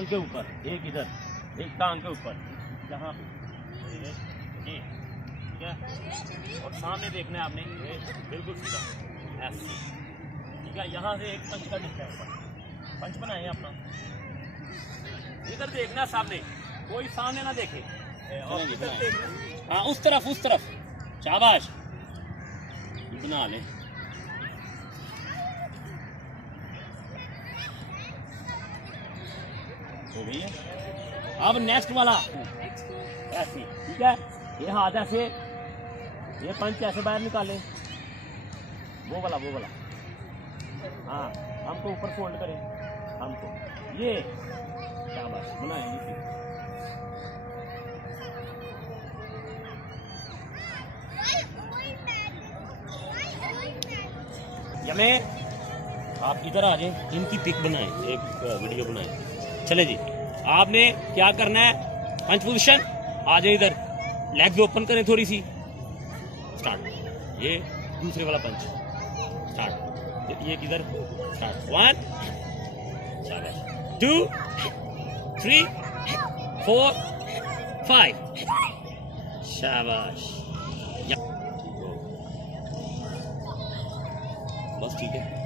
टांग के ऊपर, एक इधर, एक टांग के ऊपर, यहाँ ये ठीक है। और सामने देखना है आपने, ये बिल्कुल सीधा ऐसे, ठीक है। यहाँ से एक पंच का दिखता है ऊपर, पंच बनाए अपना, इधर देखना सामने, कोई सामने ना देखे, और इधर देखना, हाँ उस तरफ, शाबाश, बना ले। हो गई है। अब नेक्स्ट वाला ऐसे, ठीक है। ये हाथ ऐसे, ये पंच ऐसे बाहर निकाले, वो वाला, हाँ हमको ऊपर फोल्ड करें, हमको ये शाबाश बनाएंगे। यमे आप इधर आ जाए, इनकी पिक बनाएं, एक वीडियो बनाएं। चले जी, आपने क्या करना है, पंच पोजीशन, आ जाए इधर, लेग्स ओपन करें थोड़ी सी, स्टार्ट। ये दूसरे वाला पंच, स्टार्ट। ये किधर, स्टार्ट। 1 2 3 4 5 शाबाश। बस ठीक है।